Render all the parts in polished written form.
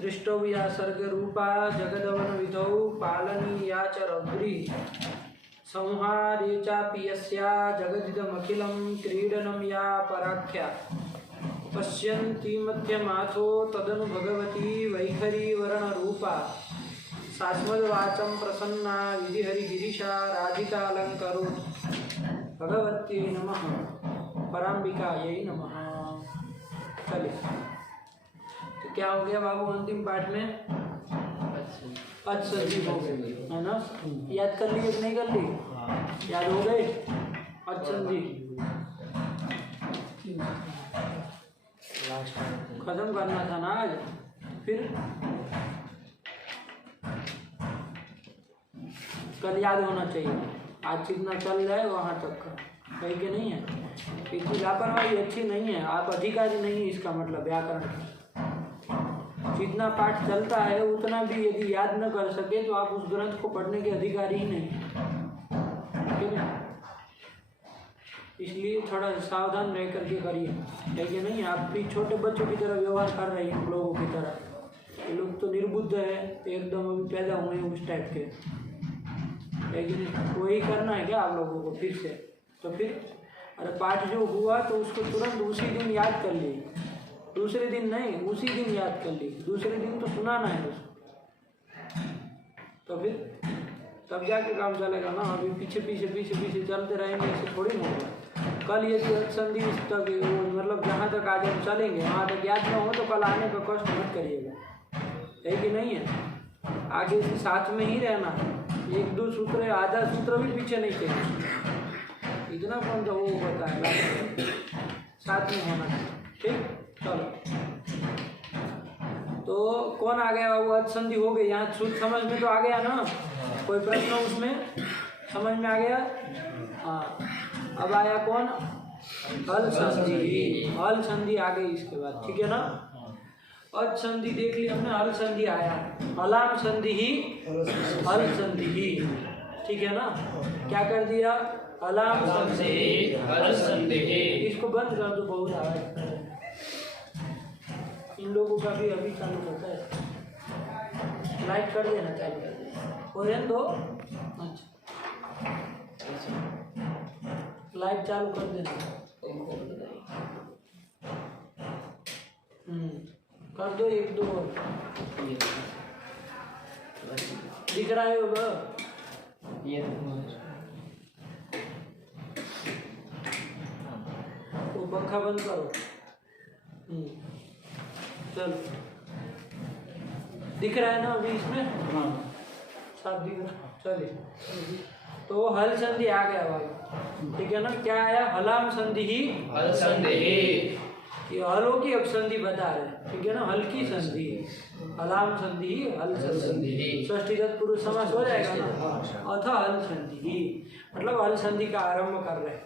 सृष्टौ या सर्गरूपा जगदवन विधौ पालनीया च रौद्री संहारे चापि यस्या जगदिदमखिलं क्रीडनं या पराख्या पश्यन्ति मध्यमाथो तदनु भगवती वैखरी वर्णरूपा शाश्वतवाचं प्रसन्ना विधिहरिगिरिशा राधिकालङ्करोत् भगवत्यै नमः पराम्बिकायै नमः। चलिए, तो क्या हो गया बाबू अंतिम पाठ में? अच्छी हो गई है ना? याद कर ली कि नहीं कर ली? याद हो गए? अच्छी खत्म करना था ना आज। फिर कल याद होना चाहिए। आज जितना चल जाए वहाँ तक का, सही के नहीं है? इतनी लापरवाही अच्छी नहीं है। आप अधिकारी नहीं है, इसका मतलब व्याकरण का। जितना पाठ चलता है उतना भी यदि याद न कर सके तो आप उस ग्रंथ को पढ़ने के अधिकारी ही नहीं, ठीक है? इसलिए थोड़ा सावधान रह करके करिए, है कि नहीं? आप भी छोटे बच्चों की तरह व्यवहार कर रहे हैं लोगों की तरह। ये लोग तो निर्बुद्ध है, एकदम अभी पैदा हुए हैं उस टाइप के, लेकिन वही करना है क्या आप लोगों को फिर से? तो फिर अरे पाठ जो हुआ तो उसको तुरंत उसी दिन याद कर लीजिए, दूसरे दिन नहीं, उसी दिन याद कर लीजिए। दूसरे दिन तो सुनाना है उसको, तो फिर तब जाके काम चलेगा ना। अभी पीछे पीछे पीछे पीछे चलते रहेंगे, ऐसे थोड़ी ना होगा। कल यदि संधि तक मतलब जहाँ तक आज हम चलेंगे वहाँ तक याद ना हो तो कल आने का कष्ट मत करिएगा, है कि नहीं है? आगे से साथ में ही रहना, एक दो सूत्र आधा सूत्र भी पीछे नहीं चाहिए, इतना कौन तो वो बताएगा, साथ में होना है, ठीक? चलो, तो कौन आ गया बाबू? आज संधि हो गई, यहाँ सूत्र समझ में तो आ गया ना? कोई प्रश्न उसमें समझ में आ गया? हाँ, अब आया कौन? हल संधि। हल संधि आ गई इसके बाद, ठीक है ना? अज संधि देख लिया हमने, हल संधि आया, हलाम संधि ही हल संधि ही, ठीक है ना? क्या कर दिया? हलाम संधि हल संधि। इसको बंद कर दो, बहुत आवाज इन लोगों का भी अभी चालू होता है। लाइट कर देना, चालू कर देना, हो रहे दो। अच्छा, लाइट चालू कर देना, कर दो, एक दो और दिख रहा है होगा ये, वो पंखा बंद करो। चल, दिख रहा है ना अभी इसमें? हाँ, साफ दिख रहा। चलिए, तो हल संधि आ गया भाई, ठीक है ना? क्या आया? हलाम संधि ही हल संधि। ये हलों की अब संधि बता रहे, ठीक है ना? हल की संधि, हलाम संधि ही हल संधि, षष्ठी तत्पुरुष समास हो जाएगा ना? अथ हल संधि, मतलब हल संधि का आरंभ कर रहे हैं।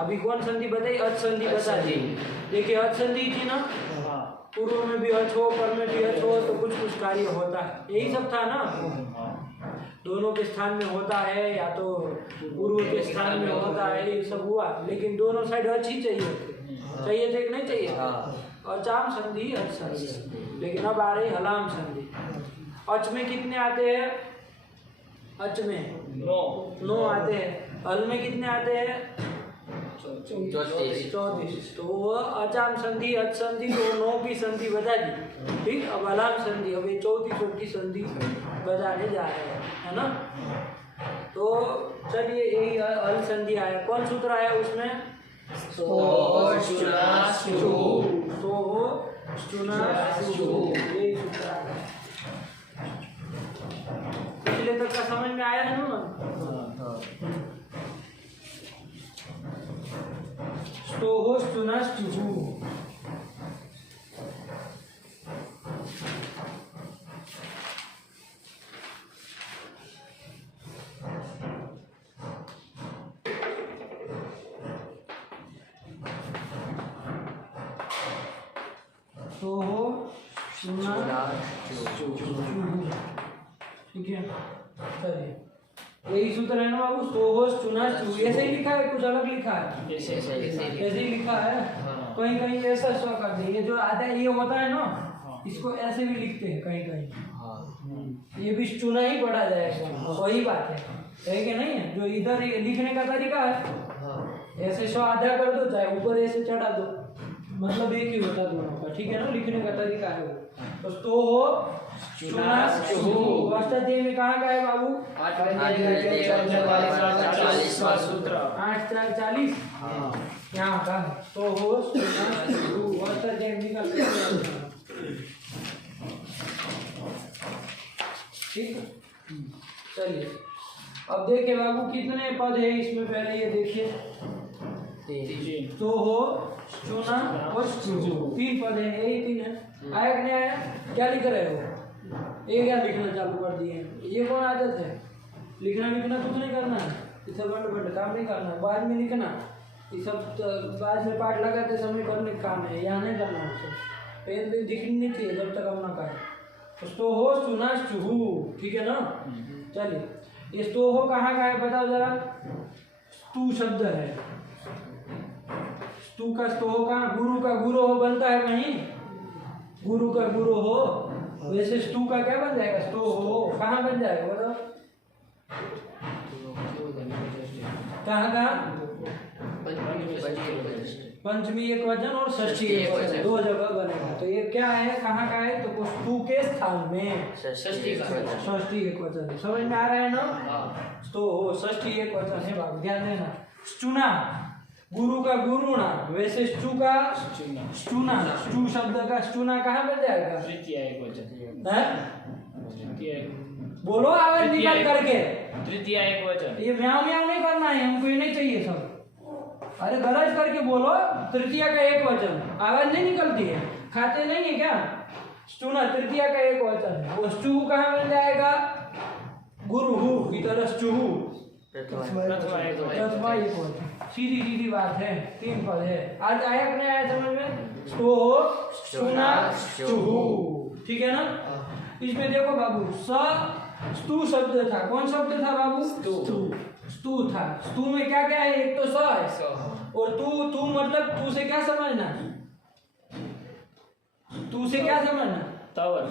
अभी कौन संधि बताई? अच संधि बता दी। देखिए, अच संधि थी ना, पूर्व में भी अच हो, पर में भी अच हो, तो कुछ कुछ कार्य होता है, यही सब था ना? दोनों के स्थान में होता है या तो पूर्व के स्थान में होता है, ये सब हुआ, लेकिन दोनों साइड अच ही चाहिए थे कि नहीं चाहिए? अचाम संधि अच संधि, लेकिन अब आ रही हलाम संधि। अच में कितने आते हैं? अच में 9 आते हैं। हल में कितने आते हैं? 34। तो अचाम संधि अच संधि तो 9 की संधि बता दी, ठीक? अब हलाम संधि, अब ये 34 की संधि बताने जा रहे हैं, है ना? तो चलिए, यही हल संधि आया। कौन सूत्र आया उसमें? यही सूत्र आया। पिछले तक का समझ में आया है ना? स्तोहो स्तुनास्तुः, ठीक है? चलिए, यही सूत्र है ना बाबू? सोहोस चुनास, ऐसे ही लिखा है, कुछ अलग लिखा है? ऐसे ही लिखा है। कहीं कहीं ऐसा शो कर देंगे, जो आता है ये होता है ना, इसको ऐसे भी लिखते हैं कहीं कहीं। ये भी चुना ही पढ़ा जाएगा, वही बात है कि नहीं है? जो इधर लिखने का तरीका है, ऐसे सौ आधा कर दो, चाहे ऊपर ऐसे चढ़ा दो, मतलब एक ही होता दोनों का, ठीक है ना? लिखने का तरीका है वो। तो स्तो हो चुना अष्टाध्यायी में कहाँ का है बाबू? 8:40 यहाँ का है। तो हो अष्टाध्यायी निकल, ठीक है? चलिए अब देखिए बाबू कितने पद है इसमें, पहले ये देखिए। तो हो चुना और 3 पद है, यही 3 है। आया कि नहीं आया? क्या लिख रहे हो? ये क्या लिखना चालू कर दिए? ये कौन आदत है? लिखना कुछ नहीं करना है, ये सब बंड काम नहीं करना है, बाद में लिखना, ये सब तो बाद में पाठ लगाते समय करने का काम है, यहाँ नहीं करना है। पेन भी दिखनी नहीं चाहिए जब तक अपना का है। तो हो चुना चूहू, ठीक है ना? चलिए ये स्तो हो कहाँ का है बताओ जरा? स्तु शब्द है, स्तु का स्तो हो कहाँ? गुरु का गुरु हो बनता है कहीं? गुरु का गुरु हो, वैसे स्तु का क्या बन जाएगा? स्तो हो कहाँ बन जाएगा बताओ? कहाँ? पंचमी एक वचन और षष्ठी एक वचन, 2 जगह बनेगा। तो ये क्या है, कहाँ का है? तो स्तु के स्थान में षष्ठी एक वचन, समझ में आ रहा है ना? तो हो षष्ठी एक वचन है बाबू, ध्यान देना। चुना गुरु का गुरु ना, वैसे स्तु का स्टूना, स्टू शब्द का स्टूना कहाँ बन जाएगा? तृतीय एक वचन है। बोलो आवाज निकाल करके, तृतीय एक वचन। ये म्याऊ म्याऊ नहीं करना है हमको, ये नहीं चाहिए सब। अरे गरज करके बोलो, तृतीय का एक वचन, आवाज नहीं निकलती है, खाते नहीं है क्या? स्टूना तृतीय का एक वचन, वो स्टू कहाँ बन जाएगा? गुरु हु की तरह स्टू प्रथमा एक वचन, सीधी बात है। 3 पद है। आज आया कि नहीं आया समझ में? स्तो हो स्टूना चूहू, ठीक है ना? इसमें देखो बाबू, स्तु शब्द था, कौन शब्द था बाबू? स्तु था। स्तु में क्या क्या है? एक तो स है, और तू मतलब तू से क्या समझना? तू से क्या समझना? तवर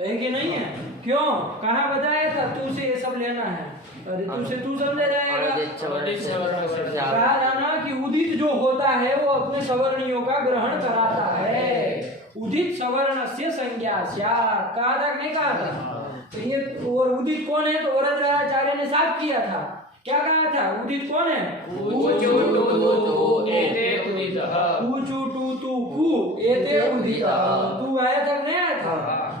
है कि नहीं है? क्यों? कहाँ बताया था? तू से ये सब लेना है। अरे तू से तू समझा जाएगा। कहा जाना कि उदित जो होता है वो अपने सवर्णियों का ग्रहण कराता है। उदित सवर्ण से संज्ञा कहा था नहीं कहा था? तो ये और उदित कौन है? तो वरदाचार्य ने साफ किया था, क्या कहा था? उदित कौन है? तू आया था नहीं आया था?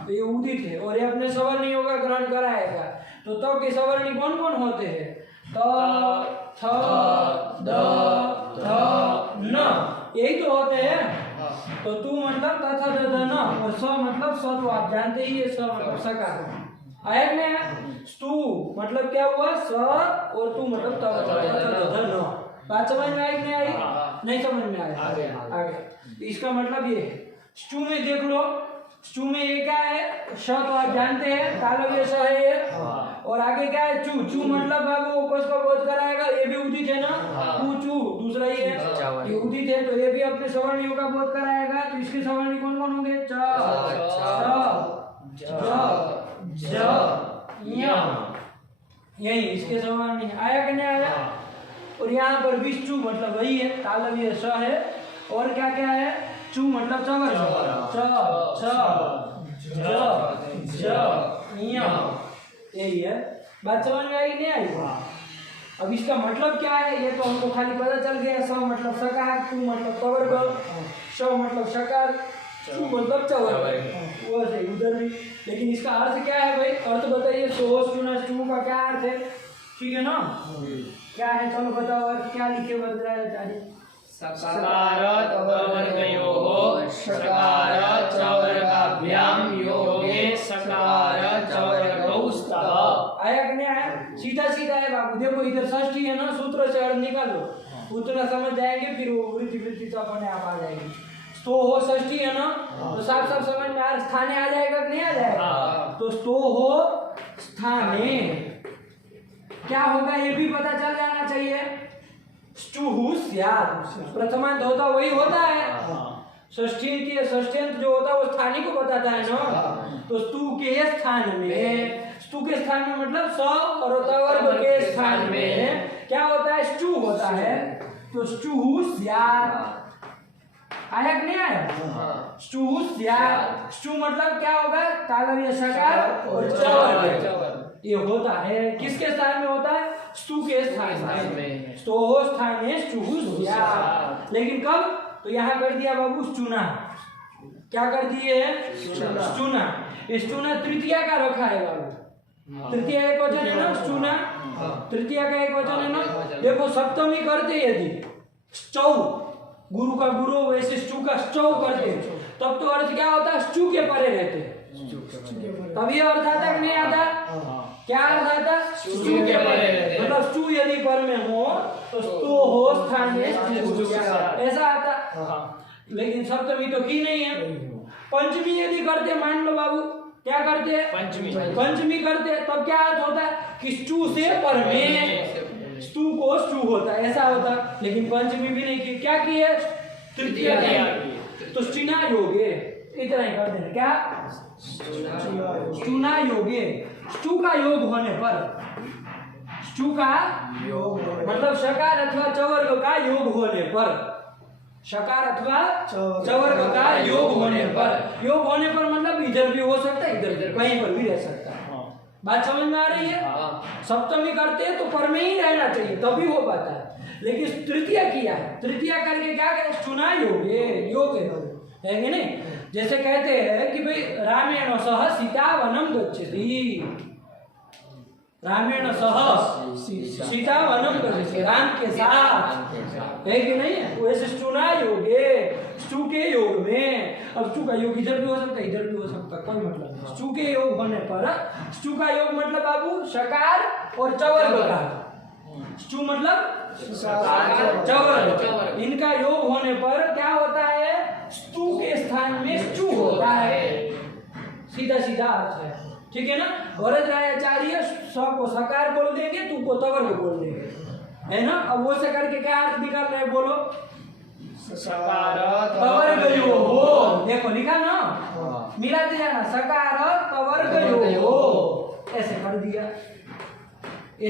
तो ये उदित है और ये अपने सवर्णियों का ग्रहण कराएगा। तो तब के सवर्णी कौन कौन होते हैं? त थ द ध न, यही तो होते हैं। तो तू मतलब तथा द न, और स मतलब स, तो आप जानते ही है, स मतलब सकार। आया में स्तु मतलब क्या हुआ? स, और तू मतलब न। बात समझ में आई नहीं आई? नहीं समझ में आया? आगे इसका मतलब ये स्टू में देख लो, स्टू में ये क्या है? श तो आप जानते हैं, तालव्य स है ये, और आगे क्या है? चू। चू मतलब बाबू कोश का बोध कराएगा, ये भी उदित है ना? चू दूसरा ही है, ये उदित है, तो ये भी अपने सवर्णियों का बोध कराएगा। तो इसके सवर्णी कौन कौन होंगे? च, ज, य, यही इसके सवर्णी। आया कि नहीं आया? और यहाँ पर विष्णु मतलब वही है, तालव्य स है, और क्या क्या है? चू मतलब चवर, यही है। बात समझ में आई नहीं आई? अब इसका मतलब क्या है ये तो हमको खाली पता चल गया। स मतलब सकार, चू मतलब चवर, श मतलब सकार, चू मतलब चवर, वो है उधर भी। लेकिन इसका अर्थ क्या है भाई? अर्थ बताइए। चू का क्या अर्थ है? ठीक है ना? क्या है चलो बताओ, अर्थ क्या लिखे वरदाचार्य? सकार चवर्गयोः सकार चवर्गाभ्याम योगे सकार चवर्गौ स्तः। आया कि नहीं आया? सीधा सीधा है बाबू। देखो इधर षष्ठी है ना, सूत्र से अर्थ निकाल लो, उतना समझ जाएंगे, फिर वो वृत्ति तो अपने आप आ जाएगी। तो हो षष्ठी है ना, तो साफ साफ समझ में आ, स्थाने आ जाएगा कि नहीं आ जाएगा? तो स्तो हो स्थाने क्या होगा ये भी पता चल जाना चाहिए। स्टूहु स्यात्, प्रथमांत होता वही होता है। षष्ठ्यंत जो होता है वो स्थानी को बताता है ना। तो स्तु के स्थान में, स्तु के स्थान में मतलब स और तवर्ग के स्थान में क्या होता है? स्टू होता है। तो स्टू स्यात्, आया कि नहीं आया? स्टू स्यात्, स्टू मतलब क्या होगा? तालव्य सकार और चवर्ग ये होता है। किसके स्थान में होता है? स्तु के स्थान में। स्तोः स्थाने स्टुः स्यात्। लेकिन कब? तो यहाँ कर दिया बाबू स्टूना। क्या कर दिए? स्टूना। स्टूना तृतीया का रखा है बाबू। तृतीया एक वचन है ना स्टूना, तृतीया का एक वचन है ना। देखो सप्तमी करते यदि स्टौ, गुरु का गुरु वैसे स्टू का स्टौ करते तब तो अर्थ क्या होता है? स्टू के परे रहते, तब ये अर्थ आता कि नहीं आता? क्या अर्थ आता? स्टू के परे। मतलब स्टू यदि पर में हो तो स्तो हो स्थान में ऐसा आता। लेकिन सप्तमी तो की नहीं है। पंचमी यदि करते, मान लो बाबू क्या करते? पंचमी करते तब क्या अर्थ होता है? कि स्टू से पर में, स्टू को स्टू होता है ऐसा होता। लेकिन पंचमी भी नहीं की, क्या की है? तृतीया की। तो स्टिना योगे इतना ही कर देना। क्या? स्टूना योगे, स्टू का योग होने पर, स्टू का योग मतलब शकार अथवा चवर्ग का योग होने पर, शकार अथवा चवर्ग का योग होने पर, योग होने पर मतलब इधर भी हो सकता है, इधर कहीं पर भी रह सकता है। बात समझ में आ रही है? सप्तमी करते हैं तो पर में ही रहना चाहिए तभी हो पाता है। लेकिन तृतीया किया है, तृतीया करके क्या करें? स्टूना योगे, योग है कि नहीं? जैसे कहते हैं कि भाई रामेण सह सीता वनम गच्छति, रामेण सह सीता वनम गच्छति, राम के साथ, है कि नहीं? वैसे स्टूना योगे, स्टू के योग में। अब स्टू का योग इधर भी हो सकता है, इधर भी हो सकता है, कोई मतलब नहीं। स्टू के योग होने पर, स्टू का योग मतलब बाबू शकार और चवर्ग का, स्टू मतलब चवर्ग, इनका योग होने पर क्या होता है? स्तु के स्थान में स्टू होता है। सीधा सीधा अर्थ है, ठीक है ना? वरदाचार्य स को सकार बोल देंगे, तू को तवर्ग बोल देंगे, है ना? अब वो से करके क्या अर्थ निकाल रहे हैं? बोलो। सकार तवर्ग योः, देखो लिखा ना, मिलाते जाना, सकार तवर्ग योः ऐसे कर दिया।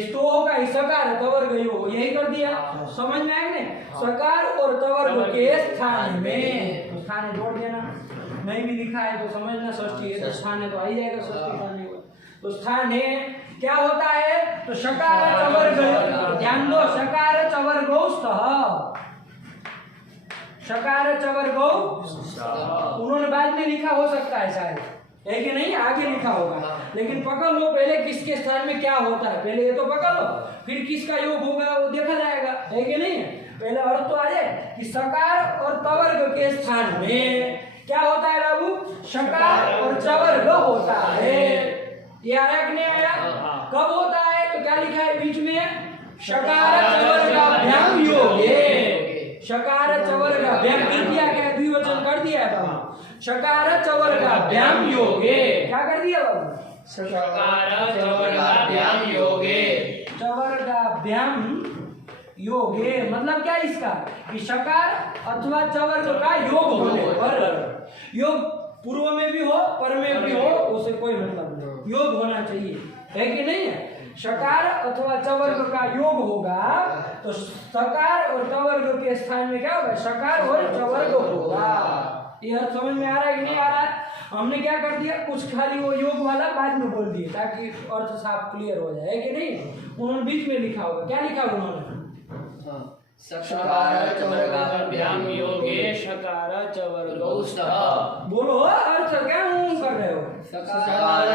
स्टो होगा सकार तवर्ग योग, यही कर दिया। समझ में आया नहीं? सकार और तवर्ग के स्थान में, तो स्थान जोड़ देना। नहीं भी लिखा है तो समझना षष्ठी है तो स्थान है तो आ ही जाएगा षष्ठी स्थान। तो स्थान है क्या होता है? तो शकार चवर्ग, ध्यान दो, शकार चवर्गौ स्तः, शकार चवर्गौ, उन्होंने बाद में लिखा हो सकता है शायद, है कि नहीं? आगे लिखा होगा। लेकिन पकड़ लो पहले किसके स्थान में क्या होता है, पहले ये तो पकड़ लो, फिर किसका योग होगा वो देखा जाएगा, है कि नहीं? पहले अर्थ तो आ जाए कि सकार और तवर्ग के स्थान में क्या होता है बाबू? शकार और चवर्ग होता है। ये आया कि नहीं आया? कब होता है? तो क्या लिखा है बीच में? शकार चवर्गाभ्याम योगे, शकार चवर्गाभ्याम तृतीया क्या द्विवचन कर दिया है बाबू, शकार चवर्गाभ्याम योगे, क्या कर दिया बाबू? शकार चवर्गाभ्याम योगे, चवर्गाभ्याम योगे मतलब क्या इसका? कि शकार अथवा चवर्ग का योग होने पर, योग पूर्व में भी हो पर में भी हो उसे कोई मतलब नहीं, योग होना चाहिए, है कि नहीं है? शकार अथवा चवर्ग का योग होगा तो सकार और चवर्ग के स्थान में क्या होगा? शकार और चवर्ग होगा। यह समझ में आ रहा है कि नहीं आ रहा है? हमने क्या कर दिया, कुछ खाली वो योग वाला बाद में बोल दिए ताकि अर्थ साफ क्लियर हो जाए, है कि नहीं? उन्होंने बीच में लिखा होगा, क्या लिखा उन्होंने? शकार चवर्गाभ्याम योगे शकार चवर्गौ स्तः, बोलो अर्थ क्या कर रहे हो? शकार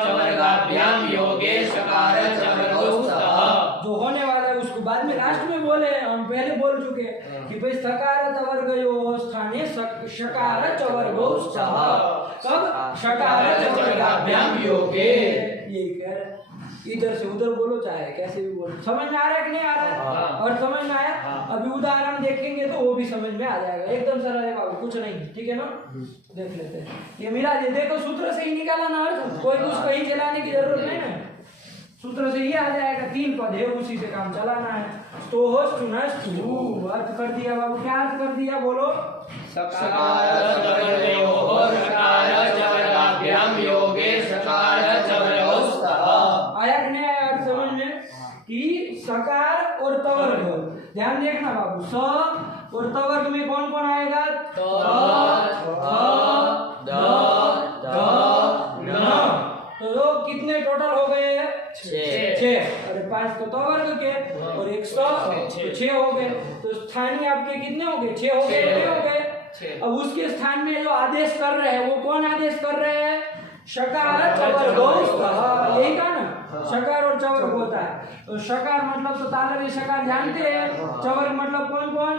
चवर्गाभ्याम योगे शकार चवर्गौ स्तः, जो होने वाला है उसको बाद में लास्ट में बोले, हम पहले बोल चुके कि भाई सकार तवर्गयो स्थाने शकार चवर्गौ स्तः, कब? शकार चवर्गाभ्याम योगे। ये कह रहे इधर से उधर बोलो चाहे कैसे भी बोलो, समझ में आ रहा है कि नहीं आ रहा है? और समझ में आया? अभी उदाहरण देखेंगे तो वो भी समझ में आ जाएगा, एकदम सरल है बाबू, कुछ नहीं, ठीक है ना? देख लेते हैं, ये मिला दे, देखो सूत्र से ही निकाला ना अर्थ, कोई कुछ कहीं चलाने की जरूरत नहीं है। सूत्र से ये आ जाएगा, 3 पद है, उसी से काम चलाना है। स्तोह स्तुनस्तु अर्थ कर दिया बाबू, क्या अर्थ कर दिया बोलो? आया कि नहीं आया अर्थ समझ में? कि सकार और तवर्ग, ध्यान देखना बाबू, स और तवर्ग में कौन कौन आएगा? तो कितने टोटल हो गए? 6। अरे 5 तो तवर्ग के और 1 तो 6 हो गए। तो स्थानीय आपके कितने हो गए? 6 हो गए, कितने हो गए? अब उसके स्थान में जो आदेश कर रहे हैं वो कौन आदेश कर रहे हैं? शकार चवर्ग, यही का ना, शकार और चवर्ग होता है। तो शकार मतलब तो तालव्य शकार जानते हैं, चवर्ग मतलब कौन कौन?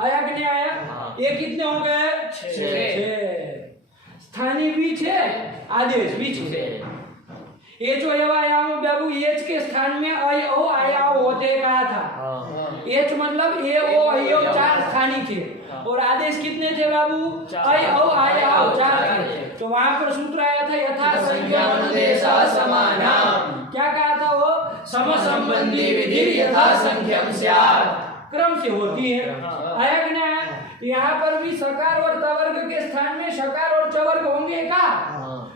आया कि नहीं आया? ये कितने हो गए? 6। स्थानीय भी 6, आदेश भी 6। ये जो बाबू एच के स्थान में अय ओ आया होते कहा था। एच मतलब ए ओ अय ओ 4 स्थानीय थे और आदेश कितने थे बाबू? अय ओ आया ओ 4 थे। तो वहां पर सूत्र आया था यथा संख्या समानाम, क्या कहा था वो? समसंबंधी विधि यथा संख्यम स्यात्, क्रम से होती है। आया कि नहीं आया? यहाँ पर भी सकार और तवर्ग के स्थान में शकार और चवर्ग होंगे का?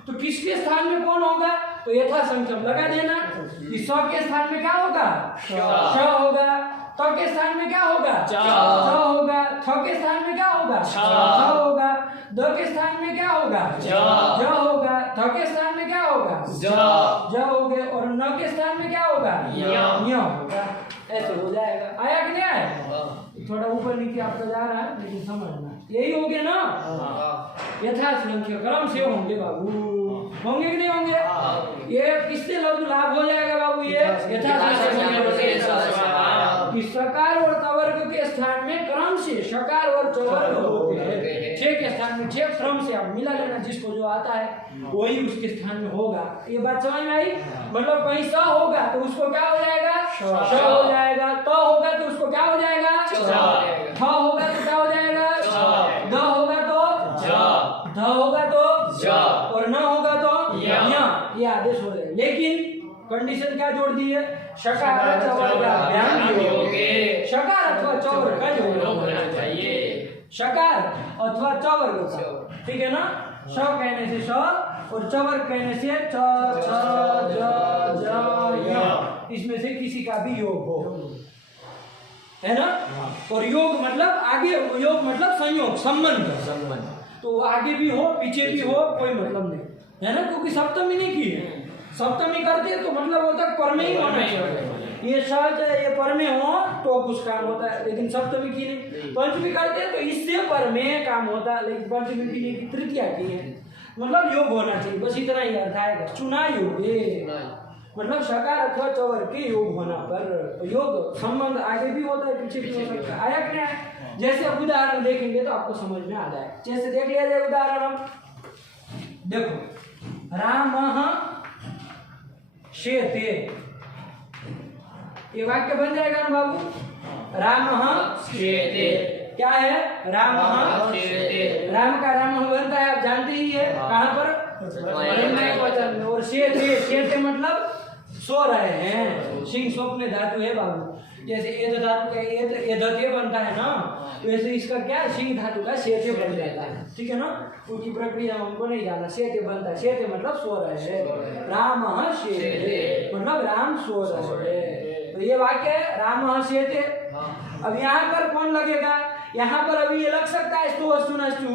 तो किसके स्थान में कौन होगा? तो यथा संख्यम लगा देना। इस के स्थान में क्या होगा? श होगा। त के स्थान में क्या होगा? च होगा। थ के स्थान में क्या होगा? छ होगा। द के स्थान में क्या होगा? ज होगा। थ के स्थान में क्या होगा? ज हो गए। और न के स्थान में क्या होगा? य होगा। ऐसे हो जाएगा। आया कि नहीं आया? थोड़ा ऊपर नीचे आपका जा रहा है लेकिन समझना, यही हो गया ना? यथा संख्या क्रम से होंगे बाबू, होंगे कि नहीं होंगे? ये किससे लाभ हो जाएगा बाबू? ये यथा कि सकार और तवर्ग के स्थान में क्रम से शकार और चवर्ग होते हैं। 6 के स्थान में 6 क्रम से आप मिला लेना, जिसको जो आता है वही उसके स्थान में होगा। ये बात समझ में आई? मतलब कहीं स होगा तो उसको क्या हो जाएगा? श हो जाएगा। त होगा तो उसको क्या हो जाएगा? थ होगा तो क्या हो जाएगा? द होगा तो ध होगा तो और न होगा तो ये आदेश हो जाएगा। लेकिन कंडीशन क्या जोड़ दी है? शकार शकार अथवा चवर्ग का योग होना चाहिए। शकार अथवा चवर्ग का, ठीक है ना? श कहने से श और चवर्ग कहने से च छ ज ज य, इसमें से किसी का भी योग हो, है ना? और योग मतलब आगे, योग मतलब संयोग, संबंध। तो आगे भी हो पीछे भी हो कोई मतलब नहीं, है ना? क्योंकि सप्तमी नहीं की है। सप्तमी करते तो मतलब होता है पर में ही होना चाहिए। ये सहज ये पर में हो तो कुछ काम होता है, लेकिन सप्तमी की नहीं। पंचमी करते हैं तो इससे पर में काम होता है, लेकिन पंचमी की नहीं, तृतीया की है। मतलब योग होना चाहिए, बस इतना ही अर्थ आएगा। चुना योग मतलब शकार अथवा चवर्ग के योग होना पर, तो योग संबंध आगे भी होता है पीछे भी हो सकता है। आया क्या है? जैसे अब उदाहरण देखेंगे तो आपको समझ में आ जाएगा। जैसे देख लिया जाए उदाहरण, हम देखो, रामः शेते, ये वाक्य बन जाएगा ना बाबू? रामः शेते क्या है? रामः शेते। राम का राम बनता है, आप जानते ही है, कहाँ पर? और शेते, शेते मतलब सो रहे हैं। सिंह स्वप्न धातु है बाबू। जैसे एद धातु का एदते बनता है ना, वैसे इसका क्या सिंह धातु का शेते बन जाता है, ठीक है ना? उनकी प्रक्रिया हमको नहीं जाना। शेते बनता है, शेते मतलब सो रहे हैं। रामः शेते मतलब राम सो रहे हैं। तो ये वाक्य है रामः शेते। अब यहाँ पर कौन लगेगा? यहाँ पर अभी ये लग सकता है स्तु स्तुनस्तु,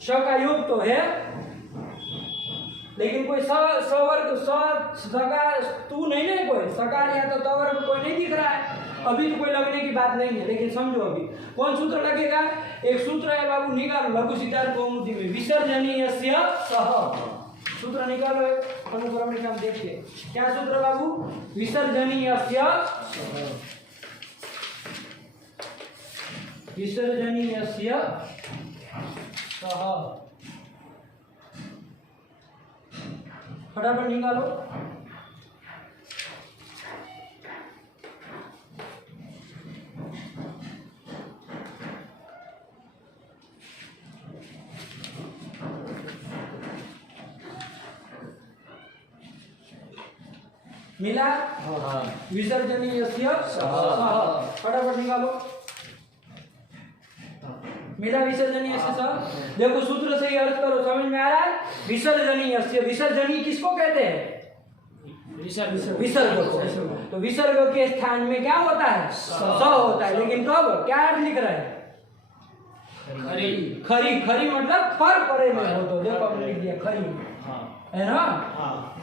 श का योग तो है, लेकिन कोई सवर्ग सकार तू नहीं है, कोई सकार या तो तवर्ग कोई नहीं दिख रहा है। अभी तो कोई लगने की बात नहीं है, लेकिन समझो अभी कौन सूत्र लगेगा? एक सूत्र है बाबू, निकालो लघु सिद्धांत कौमुदी में, विसर्जनीयस्य सह। सूत्र निकालो, अनुक्रमणिका में देखिए क्या सूत्र बाबू? विसर्जनीयस्य विसर्जनीयस्य सह, फटाफट निकालो। मिला विसर्जनीयस्य सह, फटाफट निकालो। मिला विसर्जनीयस्य सह, देखो सूत्र से ही अर्थ करो, समझ में आ रहा है? विसर्जनीयस्य, विसर्जनीय किसको कहते हैं? विसर्ग को। तो विसर्ग के स्थान में क्या होता है? स होता है, लेकिन कब? क्या अर्थ लिख रहा है? खरी। खरी, खरी मतलब खर परे में हो, तो देखो हमने लिख दिया खरी, है ना?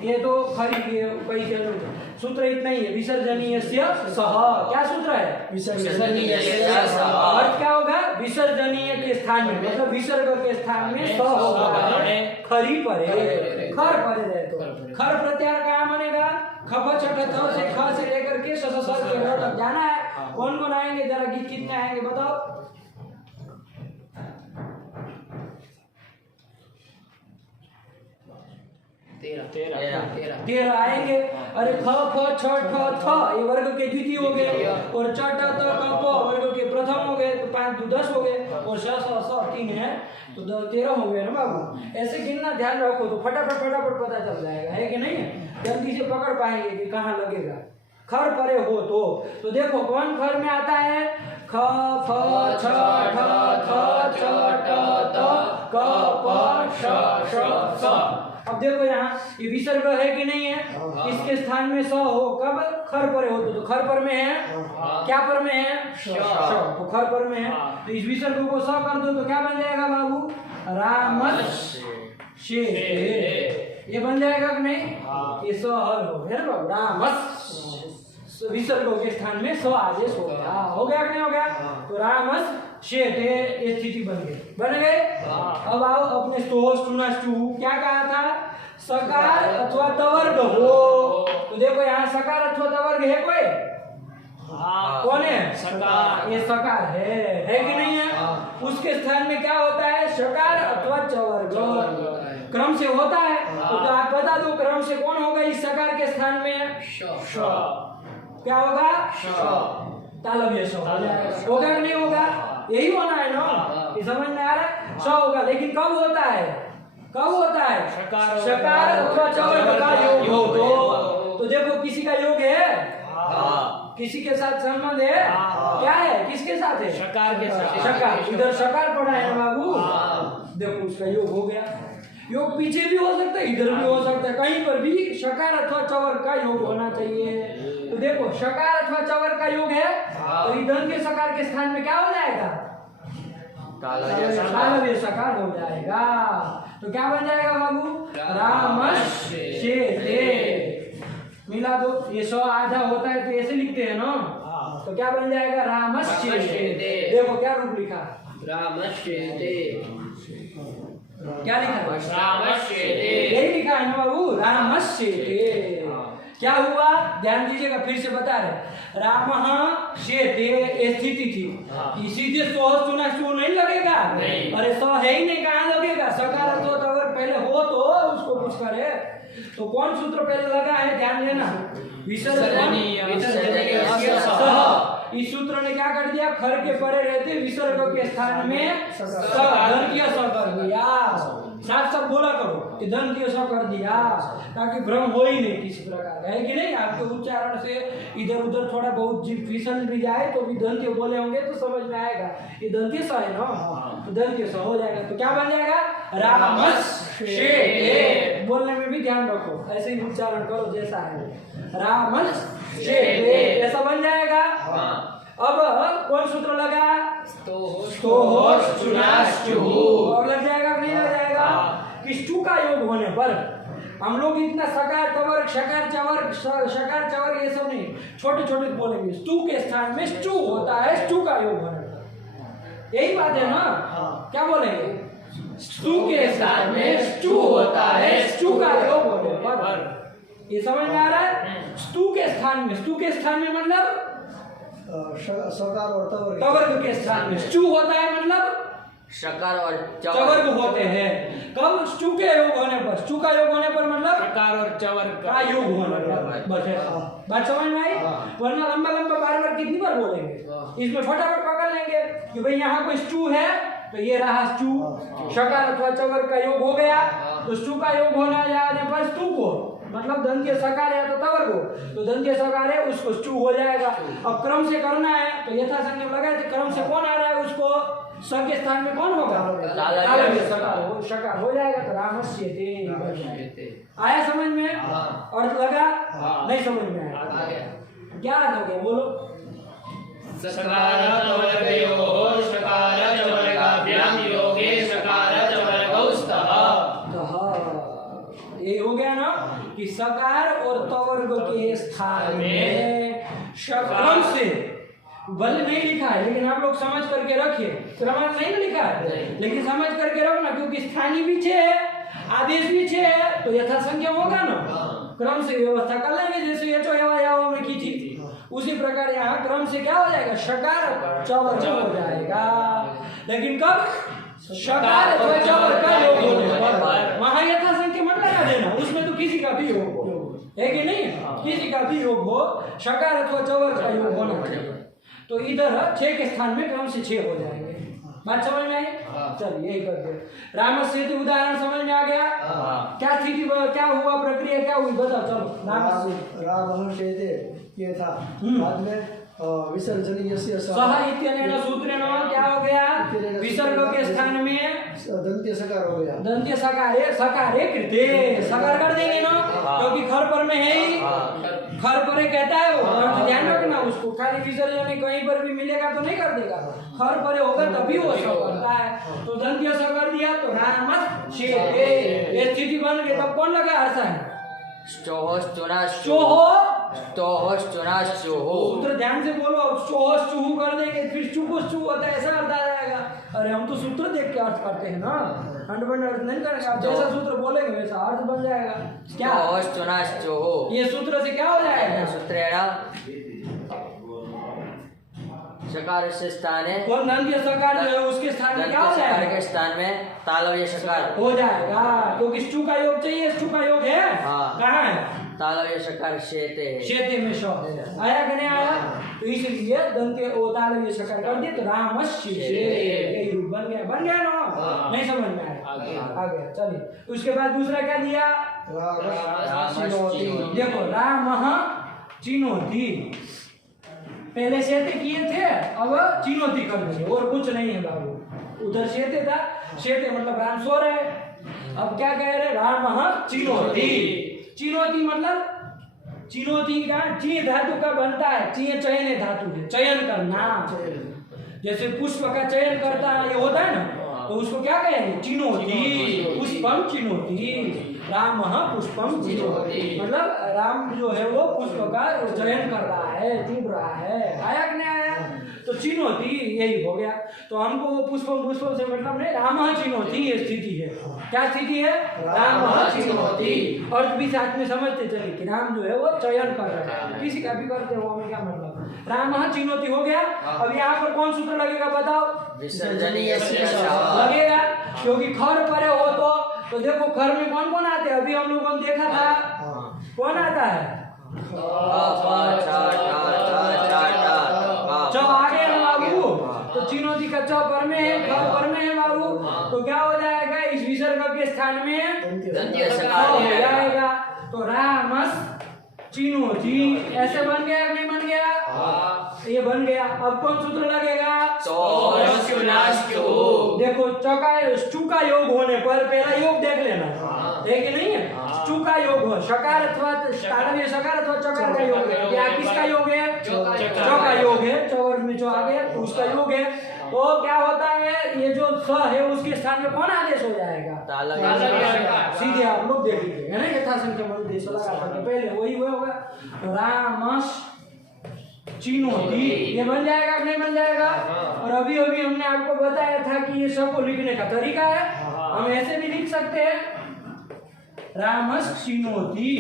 ये तो खरी कई सूत्र इतना ही है, विसर्जनीयस्य सह। क्या सूत्र है? विसर्जनीयस्य सह। अर्थ क्या होगा? विसर्जनीय के स्थान में, मतलब विसर्ग के स्थान में स होगा, खरी परे, खर परे रहे तो खर प्रत्यार क्या बनेगा? खप छठ थ से ख से लेकर के स तक जाना है। कौन कौन आएंगे जरा, गीत कितने आएंगे बताओ? 13 आएंगे। अरे ख फ छ ठ थ ये वर्ग के द्वितीय हो गए, और च ट त क प वर्ग के प्रथम हो गए, तो 5 2 10 हो गए, और श स 3 है तो 13 हो गए ना बाबू। ऐसे गिनना ध्यान रखो तो फटाफट पता चल जाएगा, है कि नहीं? जल्दी से पकड़ पाएंगे कि कहाँ लगेगा। खर परे हो तो देखो कौन खर में आता है? ख फ छ ठ थ छ ट त क प श स। अब देखो यहाँ ये विसर्ग है कि नहीं है? इसके स्थान में स हो, कब? खर पर हो, तो खर पर में है, क्या पर में है? श। तो खर पर में है, तो इस विसर्ग को स कर दो तो क्या बन जाएगा बाबू? रामस्य। ये बन जाएगा कि नहीं? ये स हल हो गया ना बाबू, रामस्य। विसर्गों के स्थान में स आदेश हो गया, हो गया कि नहीं हो गया? तो रामस्य ये स्थिति बन गए। अब आओ अपने क्या कहा था? सकार अथवा तवर्ग हो, तो देखो यहाँ सकार अथवा तवर्ग है कोई? कौन है? सकार। ये सकार है कि नहीं है? उसके स्थान में क्या होता है? सकार अथवा चवर्ग क्रम से होता है, तो आप बता दो क्रम से कौन होगा इस सकार के स्थान में? क्या होगा? तालव्य श होगा कि नहीं होगा? यही होना है ना, ये समझ में आ रहा है? स होगा, लेकिन कब होता है? कब होता है? सकार अथवा चवर्ग का योग हो तो देखो किसी का योग है, किसी के साथ संबंध है, क्या है? किसके साथ है? सकार के साथ। सकार, इधर सकार पड़ा है ना बाबू, देखो उसका योग हो गया। योग पीछे भी हो सकता है, इधर भी हो सकता है, कहीं पर भी सकार अथवा चवर्ग का योग होना चाहिए। तो देखो सकार अथवा चवर्ग का योग है, तो इधर के सकार के स्थान में क्या हो जाएगा? तालव्य सकार हो जाएगा। तो क्या बन जाएगा बाबू? रामस्य। मिला दो, ये स आधा होता है तो ऐसे लिखते हैं ना, तो क्या बन जाएगा? रामस्य। देखो क्या रूप लिखा? रामस्य। क्या लिखा है? रामस्य। यही लिखा है ना बाबू, रामस्य। क्या हुआ? ध्यान दीजिएगा, फिर से बता रहे। रामः शेते स्थिति थी, सीधे सो नहीं लगेगा। अरे स है ही नहीं, कहाँ लगेगा? सकार तो अगर पहले हो तो उसको कुछ करे, तो कौन सूत्र पहले लगा है? ध्यान देना, इस सूत्र ने क्या कर दिया? खर के परे रहते विसर्ग के स्थान में धन कर दिया। साफ साफ बोला करो कि धन कर दिया, ताकि भ्रम हो ही नहीं किसी प्रकार का, है कि नहीं? आपके उच्चारण से इधर उधर थोड़ा बहुत फिसल भी जाए तो भी धन बोले होंगे तो समझ में आएगा ये दंत्य स है ना, तो दंत्य स हो जाएगा। तो क्या बन जाएगा? रामस्य। बोलने में भी ध्यान रखो, ऐसे ही उच्चारण करो जैसा है, रामस्य ऐसा बन जाएगा। अब कौन सूत्र लगा? अब लग जाएगा नहीं लग जाएगा? कि स्टू का योग होने पर हम लोग इतना सकार तवर्ग शकार चवर्ग ये सब नहीं, छोटे छोटे बोलेंगे। स्टू के स्थान में स्टू होता है, स्टू का योग होने पर, यही बात है ना? क्या बोलेंगे? स्टू के स्थान में स्टू होता है, स्टू का योग होने पर। ये समझ में आ रहा है? स्टू के स्थान में मतलब सकार और तवर्ग के स्थान में स्टू होता है, मतलब शकार और चवर्ग होते हैं। कब? स्टू के योग होने पर, स्टू का योग होने पर मतलब शकार और चवर्ग का योग होने पर। बस बात समझ में आई? वरना लंबा बार कितनी बार बोलेंगे? इसमें फटाफट पकड़ लेंगे कि भाई यहाँ कोई स्टू है तो ये रहा स्टू, शकार अथवा चवर्ग का योग हो गया, तो स्टू का योग होना जाने पर स्टू को मतलब दंत्य सकार है तो तवर को, तो दंत्य सकार है उसको चू हो जाएगा। अब क्रम से करना है तो यथासंख्य लगाए थे, क्रम से कौन आ रहा है उसको स के स्थान में कौन होगा, तालव्य सकार हो, सकार हो जाएगा तो रामस्यते। आया समझ में? अर्थ लगा? नहीं समझ में आया? क्या अर्थ हो गया बोलो? सकार वर्गयोः सकार वर्गाभ्याम योगे सकार वर्गौस्तः। ये हो गया ना कि सकार और तवर्ग के स्थान में क्रम से बल नहीं लिखा है, लेकिन आप लोग समझ करके रखिए, क्रमांक नहीं लिखा है लेकिन समझ करके रखना, क्योंकि स्थानीय भी 6 है, आदेश भी 6 है, तो यथासंख्य होगा ना, क्रम से व्यवस्था कर लेंगे जैसे यचो में की थी उसी प्रकार यहाँ क्रम से क्या हो जाएगा, शकार चवर्ग हो जाएगा। लेकिन कब शकार अथवा चवर्ग का योग होने पर वहां यथासंख्य मत लगा देना, उसमें तो किसी का भी योग हो, है कि नहीं, किसी का भी योग हो, शकार अथवा चवर्ग का योग होना चाहिए। तो इधर 6 के स्थान में क्रम से 6 हो जाएंगे। बात समझ में आई? चलिए यही करते हैं। रामस्येति उदाहरण समझ में आ गया? क्या स्थिति, क्या हुआ, प्रक्रिया क्या हुई, बताओ चलो। रामस्येते ये था, बाद में विसर्जनीयस्य सह इत्यनेन सूत्रेण क्या हो गया, विसर्ग के स्थान में दंत्य सकार हो गया। दंत्य सकारे सकारे कृते, सकार कर देंगे ना, क्योंकि खर पर में है ही, खर पर कहता है वो, तो ध्यान रखना उसको, खाली विसर्जन में कहीं पर भी मिलेगा तो नहीं कर देगा, खर पर होगा तभी वो सब करता है। तो दंत्य सकार दिया तो रामस्येते, ये स्थिति बन गई। तब कौन लगा अर्थ है, सूत्र ध्यान से बोलो, चोहस चूहू कर देंगे फिर चुकुस चू होता है, ऐसा अर्थ आ जाएगा। अरे हम तो सूत्र देख के अर्थ करते हैं ना, खंडबंड अर्थ नहीं करेंगे, आप जैसा सूत्र बोलेंगे वैसा अर्थ बन जाएगा। क्या ये सूत्र से क्या हो जाएगा, सकार से स्थान है, कौन दंत्य सकार जो है उसके स्थान में क्या हो जाएगा, के स्थान में तालव्य सकार हो जाएगा, क्योंकि स्टू का योग चाहिए, स्टू का योग है कहाँ है, तालव्य सकार शेते है, शेते में शो आया कि नहीं आया, तो इसलिए दंत्य ओ तालव्य सकार कर दिए तो रामस्य, यही रूप बन गया ना, नहीं समझ में आया, आ गया। चलिए उसके बाद दूसरा क्या दिया, देखो राम चिनोती, पहले शेते किए थे अब चिनोती कर देंगे, और कुछ नहीं है बाबू, उधर शेते था, शेते मतलब राम सो रहे, अब क्या कह रहे, राम चिनोती, चिनोती मतलब चिनोती का ची धातु का बनता है, ची चयन धातु है, चयन करना, जैसे पुष्प का चयन करता ये होता है ना, तो उसको क्या कहेंगे, चिनोती, पुष्पम चिनोती, राम पुष्पम चिनोती, मतलब राम जो है वो पुष्प का चयन कर रहा है, चुन रहा है, आया कि नहीं आया, तो चिनोती यही हो गया। तो हमको वो पुष्पम से मतलब नहीं, राम चिनोती ये स्थिति है, क्या स्थिति है, राम चिनोती, अर्थ भी साथ में समझते चले कि राम जो है वो चयन कर रहा है, किसी का भी करते हो हमें क्या मतलब, राम चिनोती हो गया। अब यहाँ पर कौन सूत्र लगेगा बताओ, विसर्जनीय लगेगा, क्योंकि खर परे हो तो देखो खर में कौन कौन आते हैं, अभी हम लोगों ने देखा था, कौन आता है, च आ गया ना बाबू, तो चिनोती का च पर में है, खर पर में है बाबू, तो क्या हो जाएगा, इस विसर्ग के स्थान में दंत्य सकार हो जाएगा, तो रामस चिनोती ऐसे बन गया कि नहीं बन गया, ये बन गया। अब कौन सूत्र लगेगा, देखो चू का योग होने पर पहला योग देख लेना, है कि नहीं है, चू का योग हो, शकार अथवा तालव्य सकार अथवा चकार का योग है, या किसका योग है, चौ का योग है, चौर में जो आ गया तो उसका योग है, तो क्या होता है, ये जो स है उसके स्थान में कौन आदेश हो जाएगा, सीधे आप लोग देख लीजिए, है ना, यथासंख्य मनुदेश लगा पहले वही हुआ होगा, रामस चिनोती ये बन जाएगा कि नहीं बन जाएगा। और अभी हमने आपको बताया था कि ये सबको लिखने का तरीका है, हम ऐसे भी लिख सकते हैं, रामस चिनोती,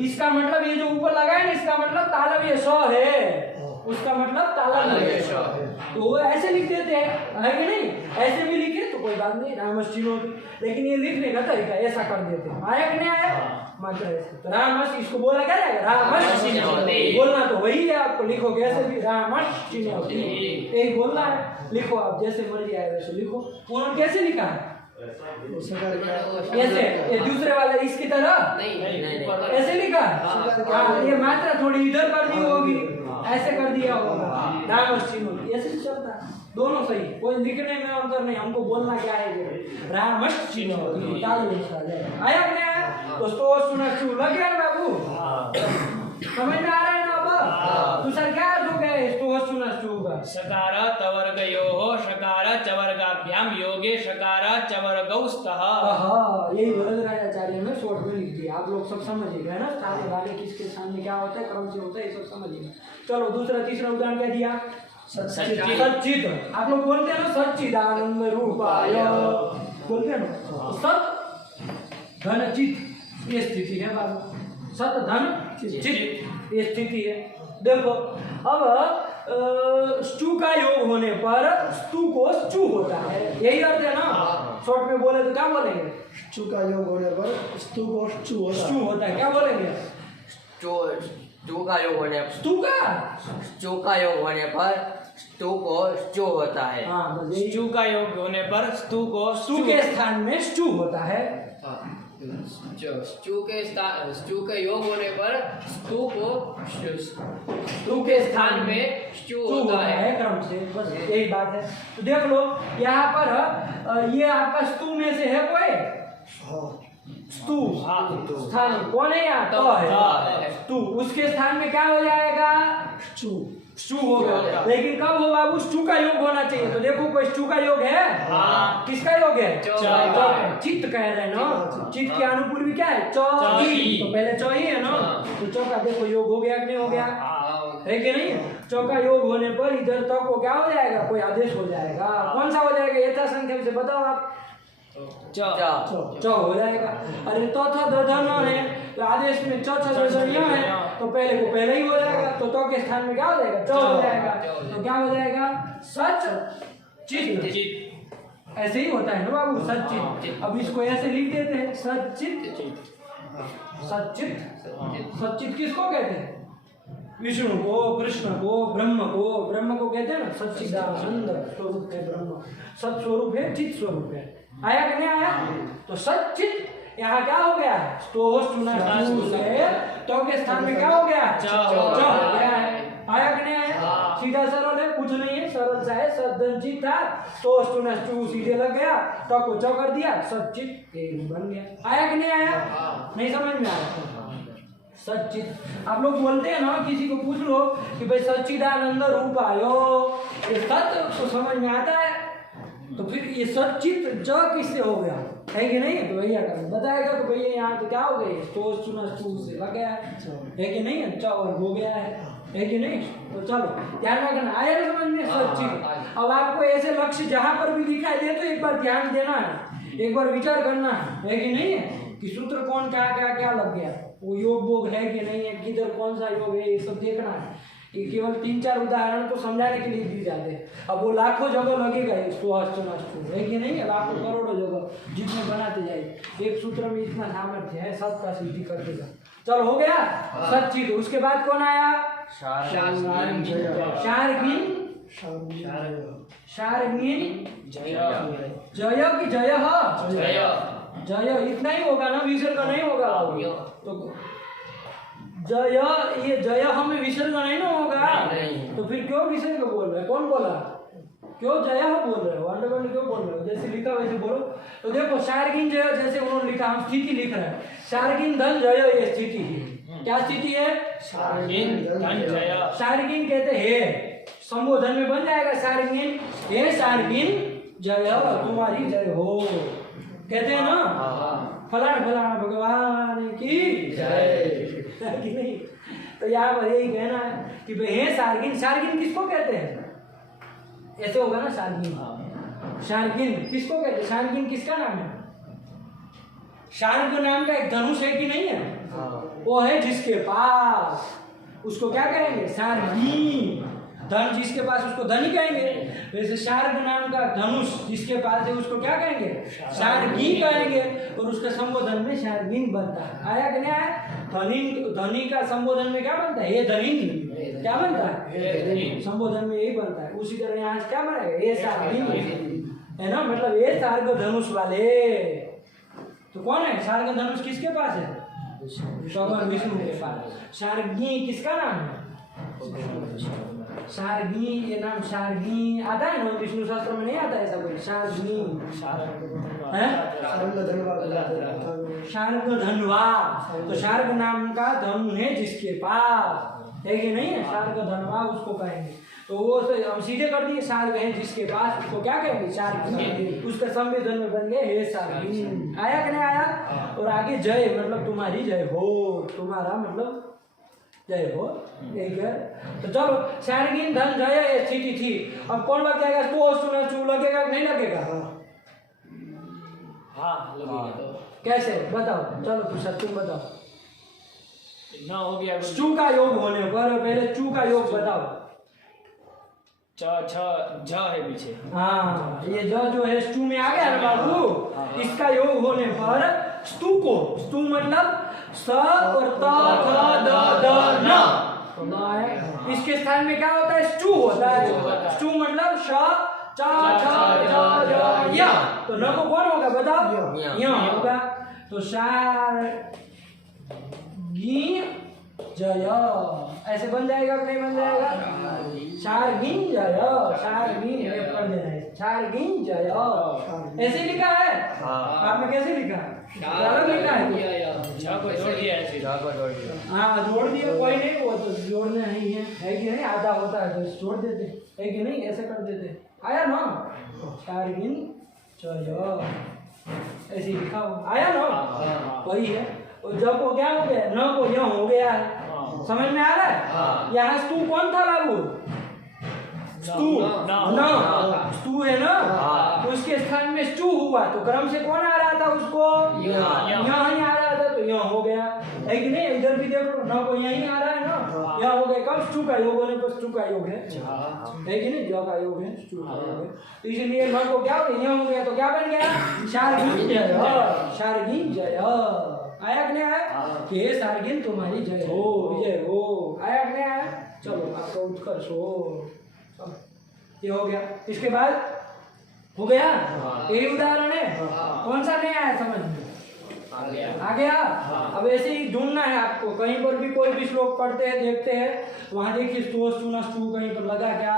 इसका मतलब ये जो ऊपर लगा है ना, इसका मतलब तालव्य स है, उसका मतलब तालव्य स, तो वो ऐसे लिख देते हैं, है कि नहीं, ऐसे भी लिखे तो कोई बात नहीं, रामस चिनोती, लेकिन ये लिखने का तरीका ऐसा कर देते हैं, आया कि नहीं आया, मात्र ऐसे रामस, इसको बोला क्या जाएगा, रामस चिनोती, बोलना तो वही है, आपको लिखो कैसे भी, रामस चिनोती यही बोलना है, लिखो आप जैसे मर्जी आए वैसे लिखो। उन्होंने कैसे लिखा है, वो सकार का ऐसे ये दूसरे वाले इसकी तरह ऐसे लिखा हाँ, ये मात्रा थोड़ी इधर कर दी होगी, ऐसे कर दिया होगा रामश्चिनो, ऐसे चलता है। दोनों सही, कोई लिखने में अंतर नहीं, हमको बोलना क्या है रामश्चिनो आया कि नहीं आया? दोस्तों सुना चू लग गया बाबू, समझ में आ रहा है ना? अब दूसरा क्या अर्थ हो गया इसको सुना चू का? सकार तवर्गयोः शकार चवर्गाभ्याम योगे शकार चवर्गौस्तः। यही वरदराजाचार्य ने शॉर्ट में लिख दिया, आप लोग सब समझिएगा ना, सारे वाले किसके सामने क्या होता है, क्रम से होता है, ये सब समझिएगा। चलो दूसरा तीसरा उदाहरण क्या दिया? सच्चित। आप लोग बोलते हैं ना सच्चिदानंद रूपाय, बोलते हैं ना। सत धन चित ये स्थिति है बाबू, सत धन चित ये स्थिति है। देखो अब स्टू का योग होने पर स्तु को स्टू होता है, यही अर्थ है ना? शॉर्ट में बोले तो क्या बोलेंगे? चू का योग होने पर स्तु को स्टू होता है, क्या बोलेंगे? चू का योग होने स्तू का चू का योग होने पर स्तु को स्टू होता है। हाँ, बस यही। स्टू का योग होने पर स्तु को स्टू के स्थान में स्टू होता है। स्टू के योग होने पर स्तु को स्टू के स्थान में स्टू होता है क्रम से, बस यही बात है। तो देख लो यहाँ पर ये आपका स्तू में से है कोई? स्तू स्थान कौन है यहाँ? तो है स्तू, उसके स्थान में क्या हो जाएगा? स्टू होगा। लेकिन कब हो बाबू? स्टू का योग होना चाहिए। तो देखो कोई स्टू का योग है? किसका योग है? चित्त कह रहे हैं ना, चित्त के अनुपूर्वी क्या है? चौही, तो पहले चौही है ना, तो चौका देखो योग हो गया कि नहीं हो गया? है कि नहीं? चौका योग होने पर इधर तक को क्या हो जाएगा? कोई आदेश हो जाएगा। कौन सा हो जाएगा? यथा संख्या से बताओ आप। चौ हो जाएगा। अरे तो था दधन है, तो आदेश में चौ दधनिया है, तो पहले को पहले ही हो जाएगा, तो के स्थान में क्या हो जाएगा? चौ हो जाएगा। तो क्या हो जाएगा? सच चित। ऐसे ही होता है ना बाबू, सच्चित। अब इसको ऐसे लिख देते हैं, सच्चित। सच्चित सच्चित किसको कहते हैं? विष्णु को, कृष्ण को, ब्रह्म को कहते हैं ना सच्चिदानंद स्वरूप है ब्रह्म, सत स्वरूप है, चित स्वरूप है। आया कि नहीं आया? तो सच्चित यहाँ क्या हो गया? तो के स्थान में क्या हो गया? हो गया है। आया कि नहीं आया? सीधा सरल है, कुछ नहीं है, सरल सा है। सदनचित था तो सीधे लग गया, तो को चौ कर दिया, सच्चित बन गया। आया कि नहीं आया? नहीं समझ में आया? सच्चित आप लोग बोलते हैं ना, किसी को पूछ लो कि भाई सच्चिदानंद रूप आयो, ये सत्य तो समझ में आता है, तो फिर ये सच्चित ज किससे हो गया? है कि नहीं? तो भैया बताएगा कि भैया यहाँ तो क्या हो गए? तो सुना से लग गया है कि नहीं? च और हो गया है कि नहीं? तो चलो ध्यान रखना। आया ना समझ में? सच्चित। अब आपको ऐसे लक्ष्य जहाँ पर भी दिखाई दे तो एक बार ध्यान देना है, एक बार विचार करना है कि नहीं है कि सूत्र कौन क्या क्या क्या लग गया, वो योग वोग है कि नहीं है, किधर कौन सा योग है, ये सब देखना है। ये केवल 3-4 उदाहरण तो समझाने के लिए दी जाते हैं। अब वो लाखों जगह लगेगा इसको है कि नहीं है? लाखों करोड़ों जगह जितने बनाते जाए, एक सूत्र में इतना सामर्थ्य है, सबका सिद्धि कर देगा। चलो हो गया सच्चित। उसके बाद कौन आया? शार्गिन। जय की जय इतना ही होगा ना, विसर्ग नहीं होगा। तो जय, ये जय हमें विसर्ग नहीं ना होगा, तो फिर क्यों विसर्ग बोल रहे? कौन बोला? क्यों जय बोल रहे हो? अंडरवर्ड क्यों बोल रहे हो? जैसे लिखा वैसे बोलो। तो देखो शार्गिन जय, जैसे उन्होंने लिखा, हम स्थिति लिख रहे हैं। शार्गिन धन जय, ये स्थिति है। क्या स्थिति है? शार्गिन धन जय। शार्गिन कहते हैं, संबोधन में बन जाएगा शार्गिन, हे शार्गिन जय, तुम्हारी जय हो, कहते हैं ना, फलाना भगवान की जय, कि नहीं? तो यहाँ पर यही कहना है कि भाई हे शार्गिन। शार्गिन किसको कहते हैं? ऐसे होगा ना शार्गिन। शार्गिन किसको कहते हैं? शार्गिन किसका नाम है? शार्ग नाम का एक धनुष है कि नहीं है? वो है जिसके पास, उसको क्या कहेंगे? शार्गी। धन जिसके पास उसको धनी कहेंगे। वैसे शार्ग नाम का धनुष जिसके पास है उसको क्या कहेंगे? शार्गी कहेंगे। और उसका संबोधन में शार्गिन बनता है। आया कि नहीं आया? धनी का संबोधन में क्या बनता है? ये धनी। क्या बनता है? संबोधन में यही बनता है। उसी तरह यहाँ क्या बनेगा? ये शार्गिन है ना, मतलब ये सार्ग धनुष वाले। तो कौन है सार्ग धनुष, किसके पास है? भगवान विष्णु के पास। सार्गी किसका नाम है? सार्गी, ये नाम सार्गी आता है ना विष्णु शास्त्र में, नहीं आता ऐसा कोई सार्गी है? शार्ग धनवा। तो शार्ग नाम का धनु है जिसके पास, है कि नहीं है? शार्ग धनवा उसको कहेंगे। तो वो हम सीधे कर दिए, शार्ग है जिसके पास, उसको क्या कहेंगे? शार्ग। उसका संवेदन में बन गए हे शार्गी। आया कि नहीं आया? और आगे जय मतलब तुम्हारी जय हो, तुम्हारा मतलब जय हो, एक है। तो चलो शार्गिन धन जय स्थिति थी। अब कौन लग जाएगा? तो सुना चू लगेगा नहीं लगेगा? हाँ लगेगा। तो कैसे बताओ, चलो तुम तुम बताओ। ना हो गया चू का योग होने पर पहले चू का योग बताओ। च छ झ है पीछे। हाँ, ये जो है स्टू में आ गया ना बाबू। इसका योग होने पर स्तू को, स्तू मतलब स और त थ द द न, तो न है। इसके स्थान में क्या होता है? स्टू होता है। स्टू मतलब श च छ ज ज य। तो न को कौन होगा बताओ? य होगा। तो शार्गी जय ऐसे बन जाएगा कि नहीं बन जाएगा? शार्गिन जय, शार्गिन कर देना है, शार्गिन जय ऐसे लिखा है। आपने कैसे लिखा? अलग लिखा है। झ को जोड़ दिया है सीधा। हाँ जोड़ दिया, कोई नहीं, वो तो जोड़ना नहीं है कि नहीं? आधा होता है तो जोड़ देते, है कि नहीं? ऐसे कर देते। आया ना? शार्गिन जय ऐसे लिखा हो, आया ना? वही है। और जब को क्या हो गया? न को यह हो गया है। समझ में आ रहा है? यहाँ स्तू कौन था बाबू? स्तू न, स्तू है ना? तो उसके स्थान में स्टू हुआ, तो क्रम से कौन आ रहा था उसको? यहाँ ही आ रहा था, तो यहाँ हो गया, है कि नहीं? इधर भी देखो न को यहीं आ रहा है ना, यहाँ हो गया। कब? स्टू का योग होने पर स्टू का योग है कि नहीं? जो का योग है स्टू का योग है। तो इसलिए न को क्या हो गया? यहाँ हो गया, तो क्या बन गया? शार्गिन जय, शार्गिन जय। आया कि नहीं आया? कि हे शार्गिन तुम्हारी जय हो, विजय हो। आया कि नहीं आया? चलो आपका उत्कर्ष हो। ये हो गया। इसके बाद हो गया, यही उदाहरण है। कौन सा नहीं आया समझ में? आ गया। अब ऐसे ही ढूंढना है आपको। कहीं पर भी कोई भी श्लोक पढ़ते हैं, देखते हैं, वहां देखिए स्तोष चुना स्तू कहीं पर लगा क्या?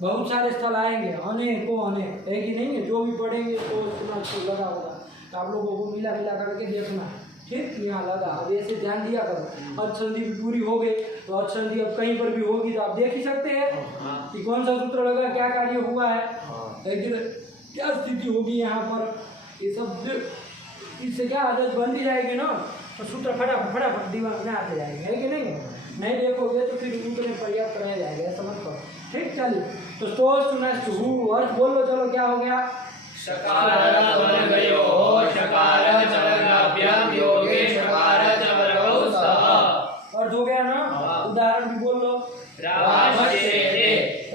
बहुत सारे स्थल आएंगे, अनेकों अनेक, है कि नहीं है? जो भी पढ़ेंगे तो चुना स्तू लगा होगा, तो आप लोगों को मिला मिला करके देखना, ठीक? यहाँ लगा। अब ऐसे ध्यान दिया करो। अर्थ संधि भी पूरी हो गई, तो अर्थ संधि अब कहीं पर भी होगी तो आप देख ही सकते हैं कि कौन सा सूत्र लगा, क्या कार्य हुआ है, क्या स्थिति होगी यहाँ पर। ये सब इससे क्या आदत बन ही जाएगी ना, तो सूत्र फटाफट फटाफट दिमाग में आते जाएंगे, है कि नहीं? नहीं देखोगे तो फिर उतने पर्याप्त रह जाएगा, ऐसा मत करो, ठीक? चलिए, तो स्तोष सुना स्टू, अर्थ बोल लो। चलो क्या हो गया? अर्थ हो गया ना? उदाहरण भी बोल लो।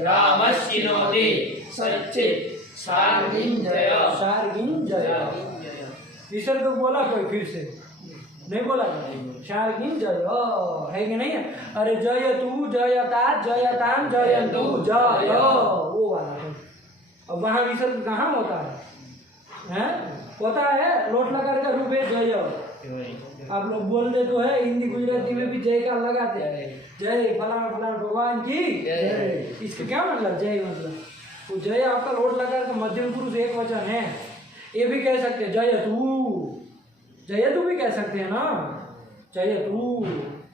रामश्चिनोति सच्चित् शार्गिन जय, शार्गिन जय। विसर्ग को बोला कोई फिर से? नहीं बोला? शार्गिन जय, है कि नहीं है? अरे जय तू जयता जयताम जयंतु जय, वो वाला है। अब वहाँ विसर्ग कहाँ होता है? हैं? होता है लोट लगा का रूप है जय। आप लोग बोल दे तो है, हिंदी गुजराती में भी जय का लगाते हैं, जय फलाना फलाना भगवान की जय। इसका क्या मतलब? जय मतलब वो जय आपका लोट लगा का मध्यम पुरुष एक वचन है। ये भी कह सकते हैं जय तू भी कह सकते हैं ना, जय तू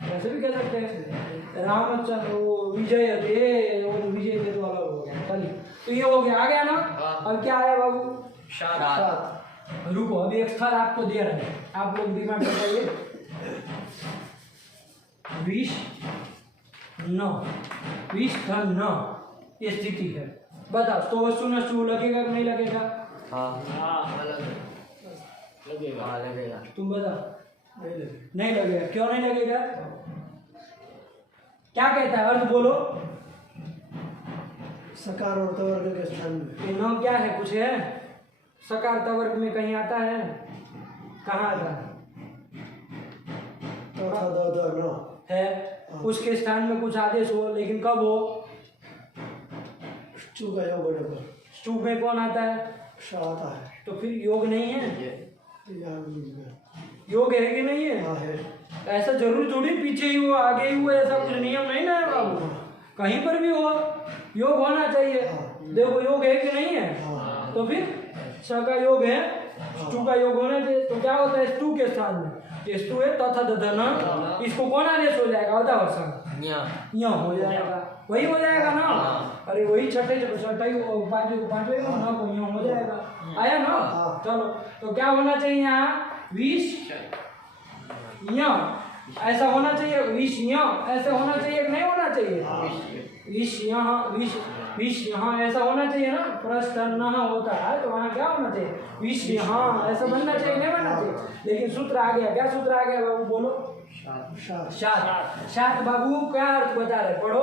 ऐसे भी कह सकते हैं। रामचंद्र वो विजय थे, और विजय थे तो अलग हो गया। चलिए, तो ये हो गया, आ गया ना? अब क्या आया बाबू? सात। रुको, अभी एक स्थल आपको दे रहे हैं, आप लोग दिमाग लगाइए। 20 का 9 ये स्थिति है। बताओ तो सुना स्टू लगेगा कि नहीं लगेगा? हाँ लगेगा। लगेगा। तुम बताओ। नहीं लगेगा। क्यों नहीं लगेगा? क्या कहता है? अर्थ बोलो। सकार और तवर्ग के स्थान में ये नाम क्या है? कुछ है? सकार तवर्ग में कहीं आता है? कहाँ आता है? है। उसके स्थान में कुछ आदेश हो, लेकिन कब हो? स्टू का योग होने पर। स्टू में कौन आता है? श आता है तो फिर योग नहीं है, या योग है कि नहीं है? हाँ है। ऐसा जरूर थोड़ी पीछे ही हो आगे ही हो, ऐसा कुछ नियम नहीं ना है बाबू, कहीं पर भी हो योग होना चाहिए। देखो योग है कि नहीं है, हाँ तो फिर स का योग है, स्टू का योग होना चाहिए। तो क्या होता है स्टू के स्थान में, स्टू है तथा दधना, इसको कौन आदेश हो जाएगा? अदा वर्षण यहाँ हो जाएगा, वही हो जाएगा ना। अरे वही छठे पांचवे ना को यहाँ हो जाएगा, आया ना। चलो तो क्या होना चाहिए यहाँ? विष यहाँ ऐसा होना चाहिए, विष यहाँ ऐसा होना चाहिए कि नहीं होना चाहिए? विष यहाँ, विष यहाँ ऐसा होना चाहिए ना। प्रस्थन नहा होता है तो वहाँ क्या होना चाहिए? विष यहाँ ऐसा बनना चाहिए, नहीं बनना चाहिए। लेकिन सूत्र आ गया, क्या सूत्र आ गया बाबू बोलो? शात। शात बाबू क्या अर्थ बता रहे, पढ़ो।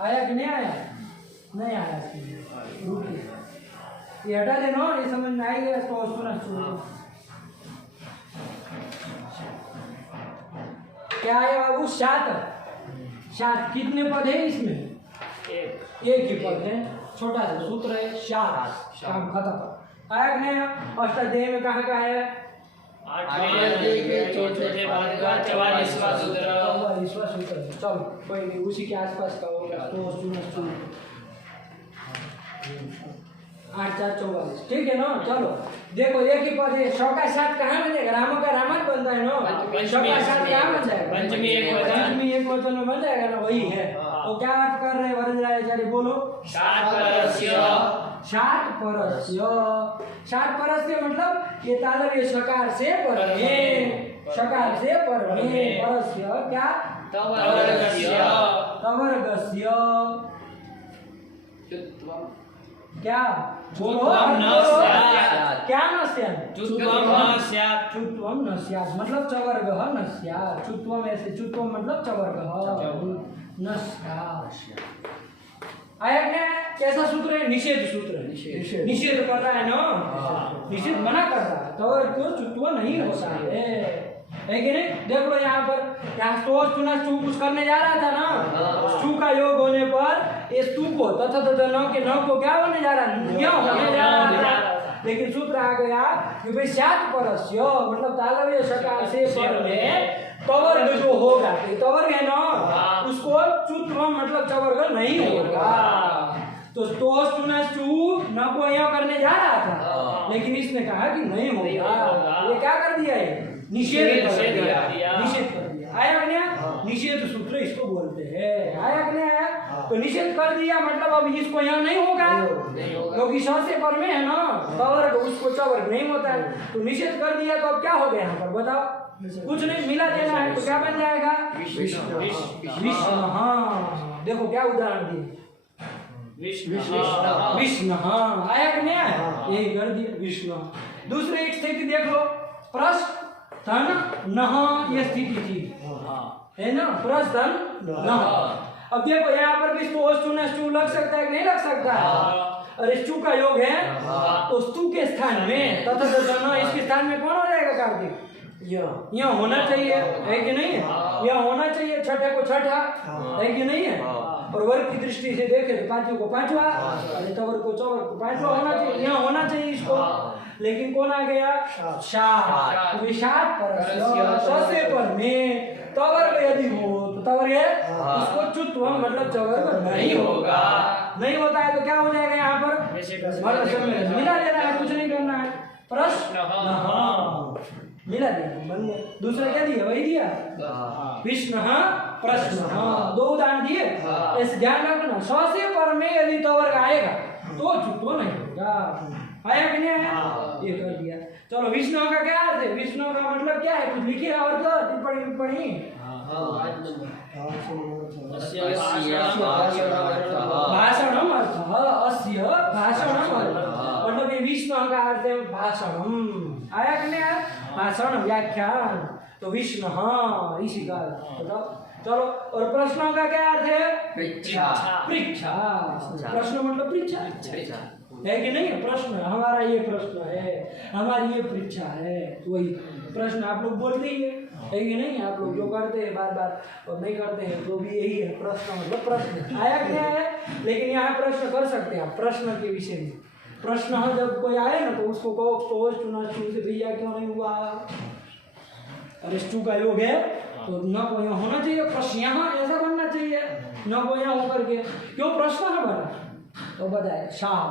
आया कि नहीं आया? नहीं आया, रुकिए ये हटा देना, ये समझ में आएगा तो सुना सुनो। क्या है बाबू? शात। शात कितने पद है इसमें? एक ही पद है, छोटा सा सूत्र है शात, काम खत्म। आया कि नहीं? अष्टाध्यायी में कहाँ है? 44वां सूत्र। चलो कोई नहीं, उसी के आसपास का होगा तो सुनो 8 4 44, ठीक है ना। चलो देखो एक ही पद है, शौ का साथ कहाँ बन जाएगा? राम का रामन बनता है ना, शौ का साथ कहाँ बन जाएगा? पंचमी एक वचन में बन जाएगा ना, वही है। तो क्या अर्थ कर रहे हैं वरदराजाचार्य, बोलो? शात परस्य मतलब ये तालव्य शकार से पर में, शकार से पर में, परस्य क्या? तवर्गस्य क्या? चुत्वम न स्यात्। क्या न स्यात्? चुत्वम न स्यात्। चुत्वम न स्यात् मतलब चवर्गः न स्यात्। चुत्वम ऐसे, चुत्वम मतलब चवर्गः न स्यात्। आया क्या? कैसा सूत्र है? निषेध सूत्र है। निषेध कर रहा है ना, निषेध मना कर रहा है, तो चुत्व नहीं होता है कि नहीं? देख लो यहाँ पर, यहाँ सोच चुना चू कुछ करने जा रहा था ना, चू का योग होने पर इस तू को तथा तथा न के न को क्या होने जा रहा है? यह होने जा रहा था। लेकिन सूत्र आ गया कि भाई शात परस्य मतलब तालव्य शकार से पर में तवर्ग जो होगा, तवर्ग है ना, उसको चुत्वम मतलब चवर्ग नहीं होगा। तो चुना चू न को यह करने जा रहा था, लेकिन इसने कहा कि नहीं होगा। ये क्या कर दिया है? निषेध कर दिया। निषेध कर दिया। आया कि नहीं? निषेध सूत्र इसको बोलते हैं। आया कि नहीं आया? तो निषेध कर दिया मतलब अब इसको यहाँ नहीं होगा, क्योंकि श से पर में है ना, तवर्ग उसको चवर्ग नहीं होता है। तो निषेध कर दिया तो अब क्या हो गया यहाँ पर बताओ? कुछ नहीं, मिला देना है तो क्या बन जाएगा? विष्णु। हाँ देखो क्या उदाहरण दिए, विष्णु। हाँ आया कि नहीं आया? यही कर दिया विष्णु। दूसरी एक स्थिति देख लो, प्रस्थन नह, ये स्थिति थी है ना, प्रस्थन नह। अब देखो यहाँ पर भी स्तु लग सकता है कि नहीं लग सकता है? अरे स्तु का योग है तो स्तु के स्थान में तथा इसके स्थान में कौन हो जाएगा कार्तिक? यह होना चाहिए, है कि नहीं है? यह होना चाहिए, छठे को छठा, है कि नहीं है? और वर्ग की दृष्टि से देखे तो पांचों को पांचवा, अरे तवर को चौवर को पांचवा होना चाहिए, यह होना चाहिए इसको। लेकिन कौन आ गया? शात। विषाद परस्य पर में तवर्ग यदि हो तो तवर्ग उसको चुत्व मतलब चवर्ग नहीं होगा। नहीं होता है तो क्या हो जाएगा यहाँ पर? मिला देना है, कुछ नहीं करना है। प्रश्न मिला दिया, बन गया। दूसरा क्या दिया? वही दिया विष्णु प्रश्न। दो उदाहरण दिए, इस ध्यान रखना। स से पर में यदि तवर्ग आएगा तो चुत्व नहीं होगा। आया कि नहीं आया? ये कर दिया। चलो विष्णु का क्या अर्थ है? विष्णु का मतलब क्या है? कुछ लिखिए और तो टिप्पणी भाषणम अर्थ, अस्य भाषणम अर्थ मतलब ये विष्णु का अर्थ है भाषणम। आया कि नहीं आया? भाषण व्याख्यान, तो विष्णु इसी का बताओ। चलो और प्रश्नों का क्या अर्थ है? परीक्षा। प्रश्न मतलब परीक्षा। है कि नहीं? प्रश्न हमारा ये प्रश्न है, हमारी ये परीक्षा है, वही प्रश्न आप लोग बोलते ही है कि नहीं? आप लोग जो करते हैं बार बार और नहीं करते हैं तो भी यही है प्रश्न, मतलब प्रश्न आया कि नहीं आया। लेकिन यहाँ प्रश्न कर सकते हैं आप प्रश्न के विषय में। प्रश्न हाँ जब कोई आए ना तो उसको कहो तो चुना से भैया क्यों नहीं हुआ, अरे स्टू का योग है तो न कोई होना चाहिए प्रश्न, यहाँ ऐसा बनना चाहिए न कोई यहाँ होकर के क्यों प्रश्न है बना। तो बताए शाह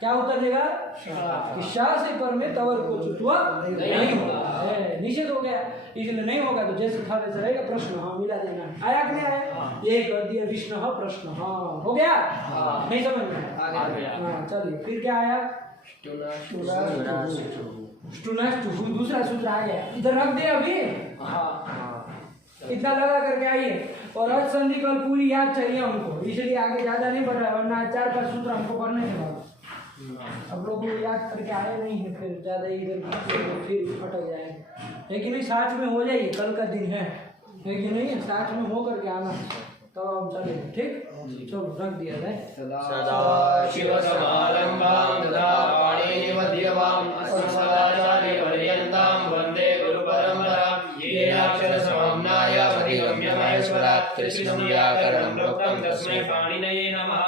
क्या उत्तर देगा कि शाह से पर में तवर को चुतुआ नहीं होगा, निषेध हो गया, इसलिए नहीं होगा तो जैसे था वैसे रहेगा। प्रश्न हाँ मिला देना, आया कि नहीं आया? यही कर दिया विष्णु हाँ प्रश्न हाँ हो गया, नहीं समझ में हाँ। चलिए फिर क्या आया? दूसरा सूत्र आ गया, इधर रख दे अभी, इतना लगा करके आइए। और अर्थ संधि कल पूरी याद चाहिए हमको, इसलिए आगे ज्यादा नहीं बढ़ रहा है, वरना 4-5 सूत्र हमको पढ़ने के बाद अब लोग याद करके आए नहीं है, फिर ज्यादा इधर फिर फटक जाएंगे। लेकिन साथ में हो जाइए, कल का दिन है कि नहीं? साथ में हो करके आना तब हम चले, ठीक? चलो रख दिया जाए। सदाशिवसमारम्भां ददापाणिनिमध्यमाम् अस्मदाचार्यपर्यन्तां वन्दे गुरुपरम्परां। ये अक्षरसमाम्नाय अधिगम्य महेश्वरात् त्रिशिष्टव्याकरणं प्रोक्तं तस्मै पाणिनये नमः।